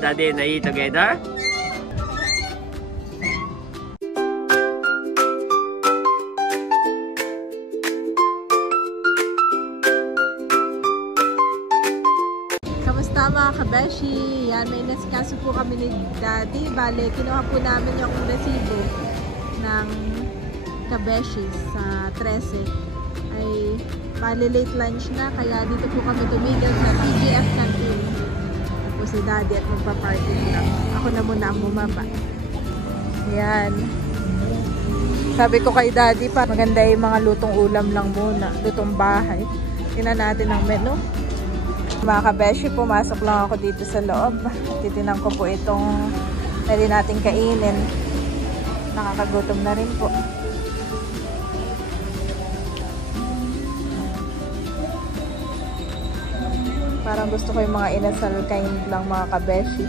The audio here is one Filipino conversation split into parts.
Daddy and I together. Kamusta mga kabeshi? Yan, may nasikaso po kami ni Daddy. Bale, kinuha po namin yung resibo ng kabeshi sa 13. Ay, bale late lunch na, kaya dito po kami tumigil sa TGF Canteen. Tapos si Daddy at magpa-party lang. Ako na muna ang bumaba. Yan. Sabi ko kay Daddy pa, maganda yung mga lutong ulam lang muna. Lutong bahay. Tingnan natin ang menu. Mga kabeshi, pumasok lang ako dito sa loob. Titinan ko po itong pwede natin kainin. Nakakagutom na rin po. Parang gusto ko yung mga inasal kind lang mga kabeshi.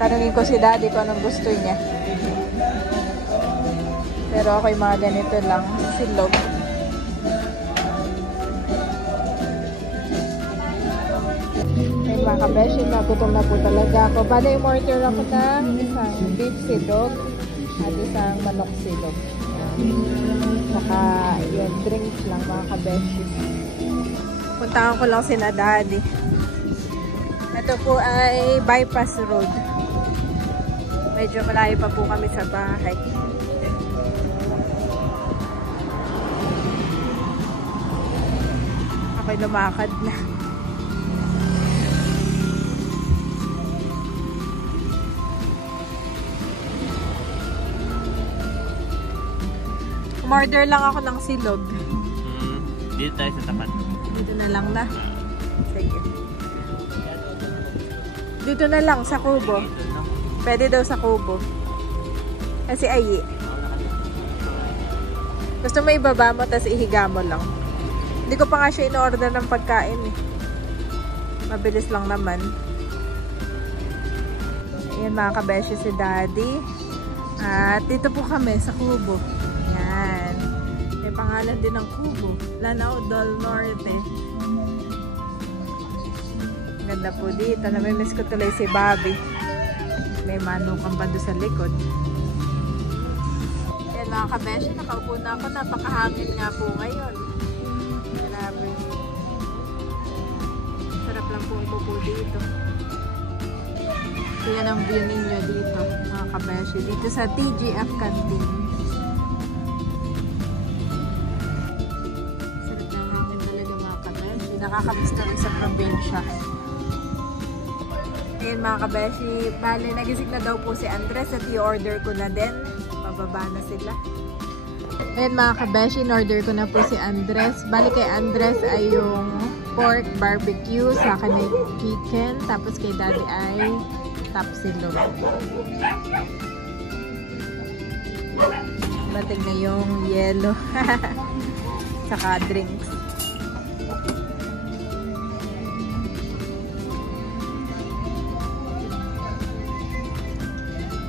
Tanungin ko si Daddy kung anong gusto niya. Pero ako yung mga ganito lang, silog. Ay mga kabeshi, nagutom na po talaga ako. Bale, umorder ako ng isang beef silog at isang manok silog. Saka yun, drinks lang mga kabeshi. Puntahan ko lang sina Daddy. Ito po ay bypass road. Medyo malayo pa po kami sa bahay. Ako'y lumakad na. Umorder lang ako ng silog. Dito tayo sa tapat. Dito na lang na. Sige. Dito na lang sa kubo. Pwede daw sa kubo. Kasi ay. Gusto mo ibaba mo tapos ihiga mo lang. Hindi ko pa nga siya in-order ng pagkain eh. Mabilis lang naman. Ayan mga kabeshi si Daddy. At dito po kami sa kubo. Yan. May pangalan din ng kubo. Lanao del Norte. Ganda po dito. Namimiss ko tuloy si Bobby. May manukang pa doon sa likod. Yan mga kabeshi. Nakaupo na ako. Napakahangin nga po ngayon. Grabe. Sarap lang po ipo dito. So yan ang view ninyo dito mga kabeshi. Dito sa TGF Canteen. Sarap na hangin talaga mga kabeshi. Nakakamiss na rin sa probinsya. Ayan mga kabeshi. Bale, nagising na daw po si Andres at i-order ko na din. Pababa na sila. Ayan mga kabeshi, in-order ko na po si Andres. Bali kay Andres ay yung pork barbecue, sa akin ay chicken, tapos kay Daddy ay tapsilog. Bating na yung yellow. Saka drinks.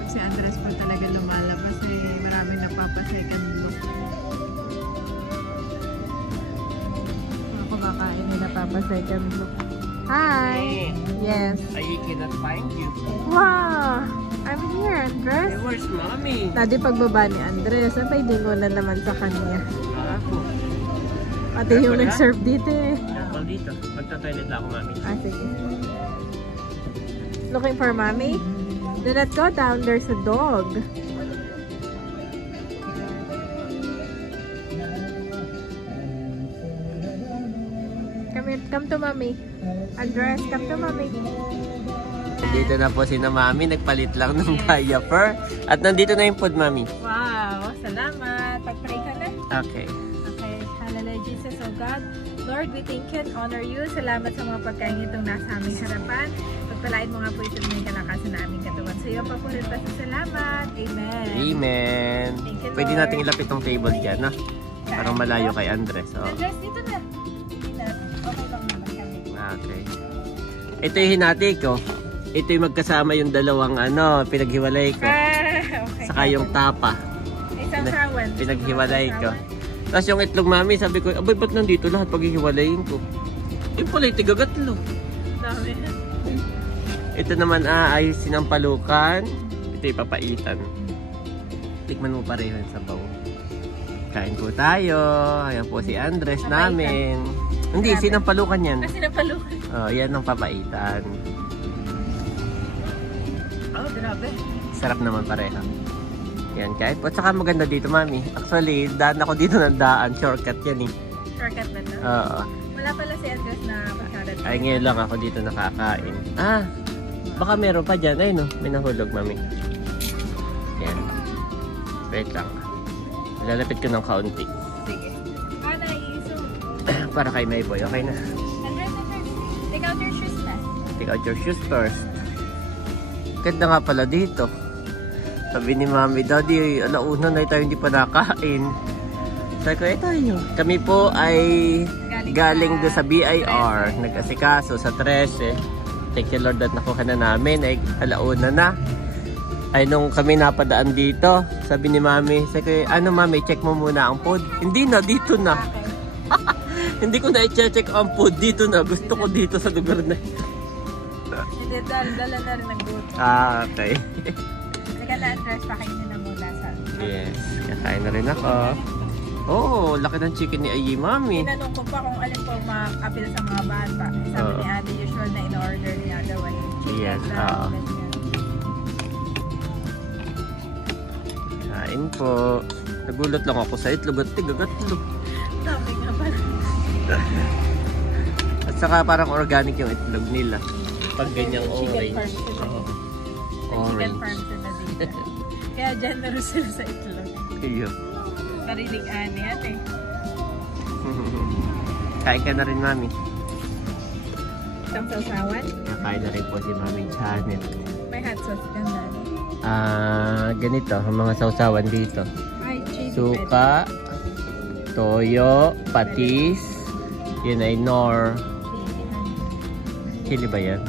Si Andres po talaga lumalabas eh. Maraming napapa-second look. Kumakain nila Papa second look. Hi! Yes. I cannot find you. Wow! I'm here, Andres. Hey, where's Mommy? Dati pagbaba ni Andres, napay dingunan naman sa kanya. Ako. Pati yung nag-serve dito eh. Ako dito. Magta-toilet lang ako, Mommy. Sige. Looking for Mommy? Do not go down, there's a dog. Come to Mommy. Andres, come to Mommy. Dito na po si na Mommy. Nagpalit lang ng diaper. At nandito na yung food, Mommy. Wow, salamat. Pag-pray ka na. Okay. Okay. Hallelujah, Jesus, oh God. Lord, we thank you and honor you. Salamat sa mga pagkain itong nasa aming harapan. Pagpalain mo nga po ito may kalakasan na aming katawan. Sa iyo pa po rin pa sa salamat. Amen. Amen. Thank you, Pwede Lord. nating ilapit tong table dyan, no? Parang malayo kay Andres. Oh. Andres, dito na. Okay lang naman kami. Okay. Ito yung hinati ko. Ito yung magkasama yung dalawang pinaghiwalay ko. Okay. Saka yung tapa. Isang sawan. Pinaghiwalay ko. Tapos yung itlog mami, sabi ko, abay ba't nandito lahat paghihiwalayin ko? Yung pala yung tigagatlo. Dami. Ito naman ay sinampalukan. Ito yung papaitan. Tikman mo pareho yung sabaw. Kain po tayo. Ayan po si Andres namin. Hindi, sinampalukan yan. Sinampalukan. Oh, yan ang papaitan. Oh, grabe. Sarap naman pareho. Yan, kahit po. At saka maganda dito, mami. Actually, daan ako dito ng daan. Shortcut yan eh. Shortcut na to? Oo. Wala pala si Andres na pasada. Ay, ngayon lang ako dito nakakain. Ah, baka meron pa dyan. Ay, no. May nahulog, mami. Yan. Wait lang. Lalapit ko ng kaunti. Sige. Naiiso. Para kay Mayboy. Okay na. Andres, take out your shoes na. Take out your shoes first. Ganda nga pala dito. Sabi ni Mami, Daddy, alauna na tayo hindi pa nakain. Sabi ko, tayo. Kami po ay galing doon sa BIR. Nag-asikaso sa 13. Thank you Lord at nakuha na namin. Ay alauna na. Ay nung kami napadaan dito, sabi ni Mami, sabi ko, ano Mami, check mo muna ang food. Hindi na, dito na. Hindi ko na i-check ang food. Dito na. Gusto ko dito sa lugar na. Hindi, dala na rin ng buto. Ah, okay. Sige na, Andres, pakainin na muna sa... Yes, kakain na rin ako. Oh, laki ng chicken ni Ayi, Mami. Tinanong ko pa kung alin po makapil sa mga bata. Sabi ni Ate, usual na in-order niya daw ay chicken. Yes, oo. Kain po. Nagulat lang ako sa itlog at tigagatlo. Sabi nga pala. At saka parang organic yung itlog nila. Pag ganyang Chicken orange. farm sila. Oo. Chicken Orange. farm sila dito. Kaya generous sila sa itlog. Iyo. Sariling ani yan eh. Kain ka na rin, Mami. Isang sausawan. Kain na rin po si Mami Janet. May hot sauce ka na. Ganito, ang mga sausawan dito. Ay, cheesy. Suka, toyo, patis, yun ay nor. Chili ba yan?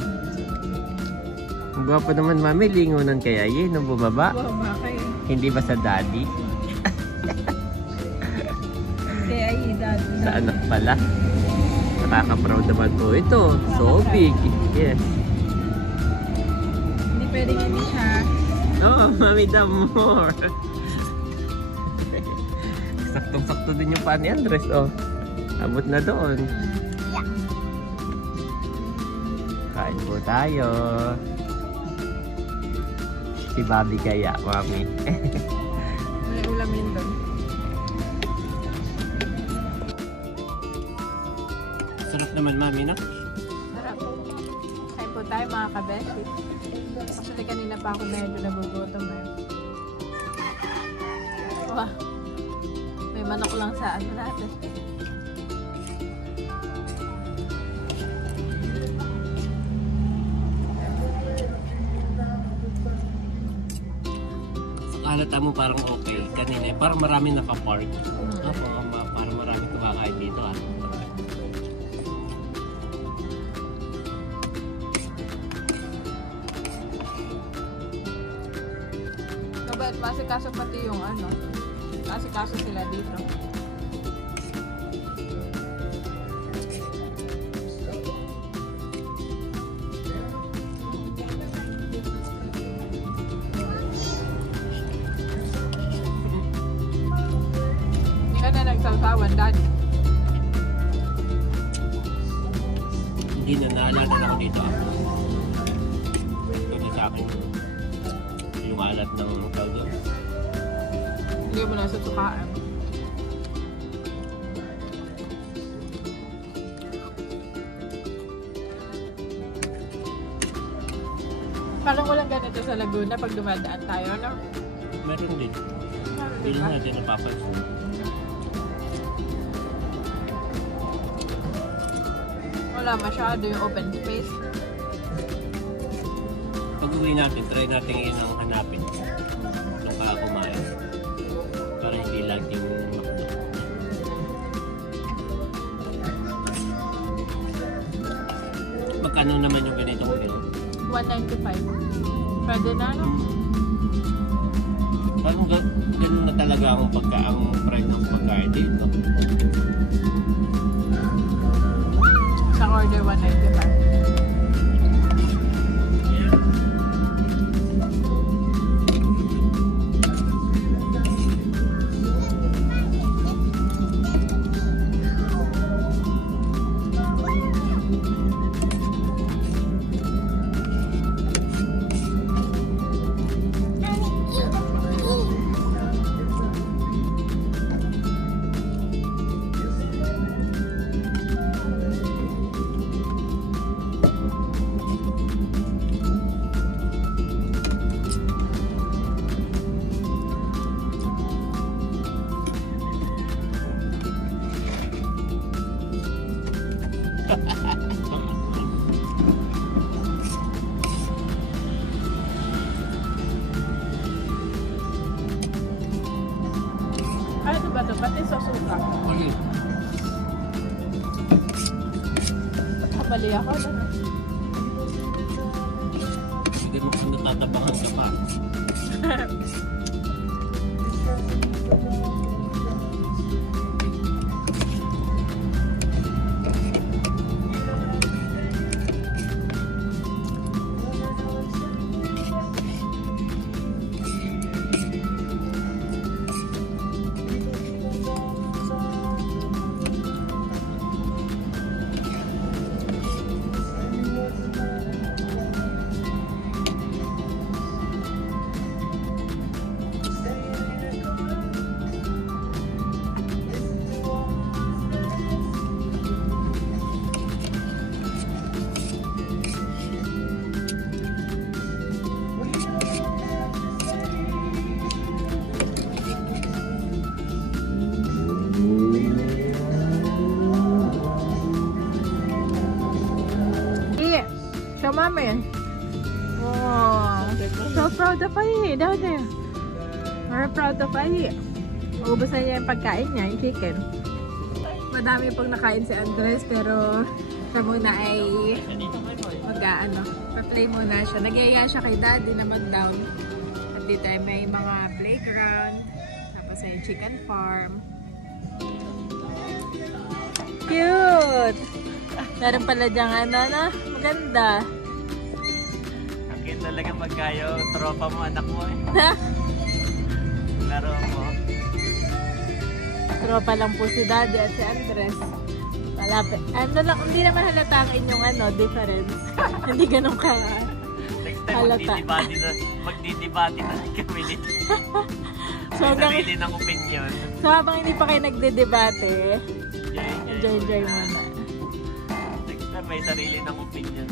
Ang gwapo naman, Mami. Lingunan kaya yun nung bumaba. Wow, makay. Hindi ba sa daddy? Kaya idad. Sa anak pala. Nakaka-proud naman po ito. So big. Yes. Hindi pwedeng hindi siya. Oh, Mami, the more. Saktong-sakto din yung pan ni Andres. Oh. Abot na doon. Kain po tayo. Si Bobby kaya, Mami. May ulam yun doon. Sarap naman, Mami, no? Sarap. Kain po tayo mga kabeshi. Actually kanina pa ako medyo nagugutom eh. Wow. May manok lang sa ano natin. Halata mo parang okay. Kanina, parang marami naka-park. Parang marami kumakain dito, ah. Kabait, masikaso pati yung ano. Masikaso sila dito. Hindi ka na nagsawsawan, Daddy. Hindi na naalala na ako dito, ah. Kasi sa akin, yung alat ng caldo. Hindi mo na sa sukaan. Parang walang ganito sa Laguna pag dumadaan tayo, no? Meron din. Hindi lang natin napapansin. Wala masyado yung open space. Pag uwi natin, try natin yun ang hanapin. Nung kumain. Para hindi laging makdo. Magkano naman yung ganitong meal? 195. Pwede na, no? Parang ganun na talaga ang price ng pagkain dito. Sa order 195. Ano ba ito? Ba't yung susuka? Kabali ako. Hindi mo kung natatabangan ka pa. Show mommy. Wow. So proud of Ahi. Down there. We're proud of Ahi. Ubus na niya yung pagkain niya, yung chicken. Madami pong nakain si Andres, pero siya muna ay pa-play muna siya. Nagyaya siya kay daddy na mag-down. At dito ay may mga playground. Tapos ay chicken farm. Cute! Meron pala diyang maganda. Ang cute talaga magkayo, tropa mo, anak mo eh. Laro mo. Tropa lang po si daddy at si Andres. Malapit. Hindi naman halata ang inyong difference. Hindi ganun ka next time magdidibati na kami nito. So, sarili ng opinion. So habang hindi pa kayo nagdedebate, enjoy muna. Next time may sarili ng opinion.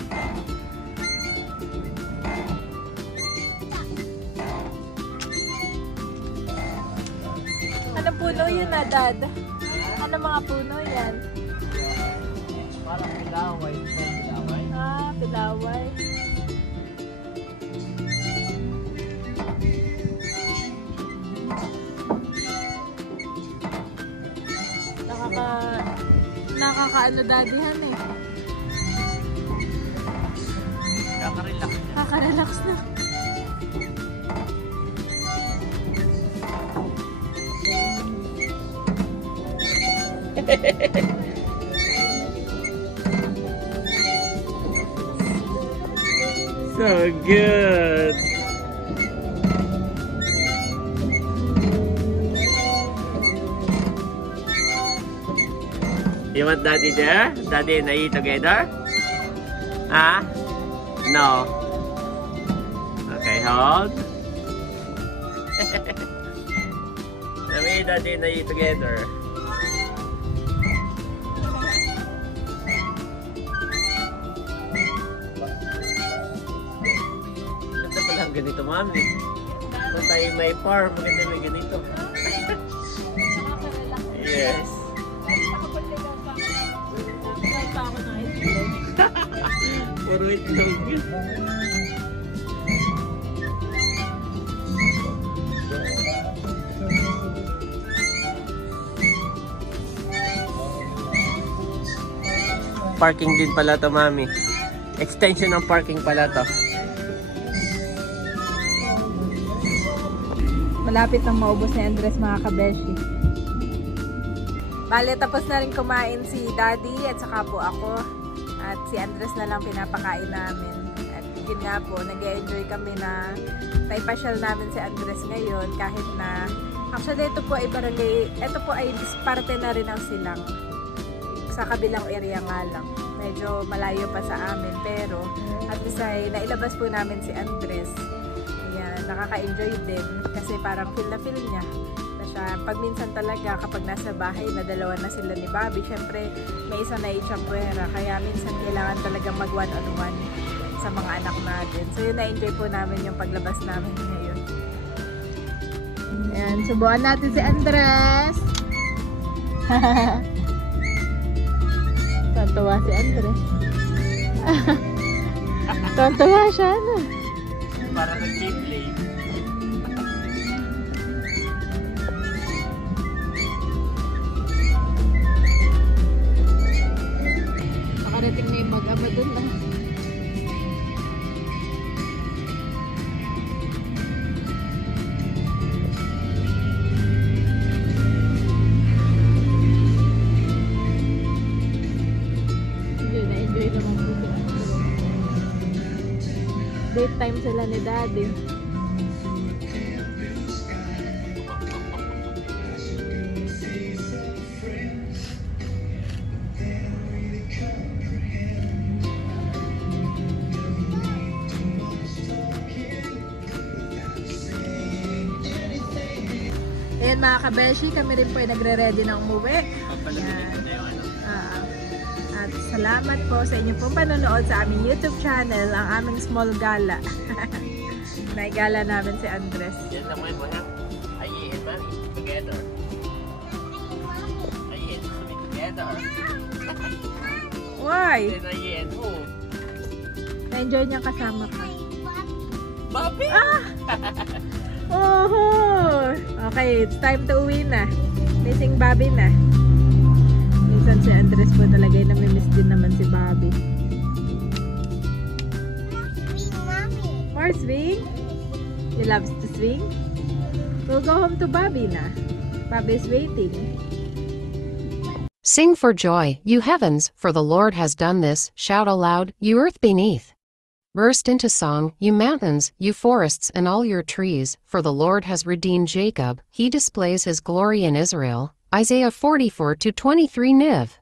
Ano puno yun Dad? Ano mga puno yan? Parang pilaway. Ah, pilaway. Nakakaano daddyhan eh. Kakarelax. Kakarelax na. So good. You want daddy there? Daddy and I together? Ah? No. Okay, hold. Let daddy and I together. Ganda pala ang ganito, mami. Kung tayo may farm, maganda may ganito. Yes. Puro itlog. Parking din pala to, mami. Extension ng parking pala to. malapit nang maubos ni Andres mga kabeshi. Bale, tapos na rin kumain si Daddy at saka po ako. At si Andres na lang pinapakain namin. At yun nga po, nag-enjoy kami na naipasyal namin si Andres ngayon kahit na actually ito po ay parte na rin ng Silang. Sa kabilang area nga lang. Medyo malayo pa sa amin pero at least ay nailabas po namin si Andres. Ayan, nakaka-enjoy din kasi parang feel na feel niya. Pag minsan talaga kapag nasa bahay na dalawa na sila ni Bobby, syempre may isa na itsambwera kaya minsan kailangan talaga mag one-on-one sa mga anak natin. So yun, na-enjoy po namin yung paglabas namin ngayon. Ayan, subukan natin si Andres. Tontuwa si Andres. Tontuwa siya na. Para nag-play. Nakarating na yung mag-ama dun na. Na-enjoy naman po sila. Date time sila ni Daddy. Ayan mga kabeshi, kami rin po ay nagre-ready na umuwi. At salamat po sa inyong pong panonood sa aming YouTube channel, ang aming small gala. Naigala namin si Andres. Yan naman mo na. Ayin, Mami. Together. Ayin, Mami. Together. Why? Ayin, oh. Na-enjoy niya kasama ka. Bobby! Ah! Oh! Okay, it's time to uwi na. Missing Bobby na. Minsan si Andres po talaga yung namimiss din naman si Bobby. More swing? You loves to swing? We'll go home to Bobby na. Bobby's waiting. Sing for joy, you heavens, for the Lord has done this. Shout aloud, you earth beneath. Burst into song, you mountains, you forests and all your trees, for the Lord has redeemed Jacob, he displays his glory in Israel. Isaiah 44:23 Niv.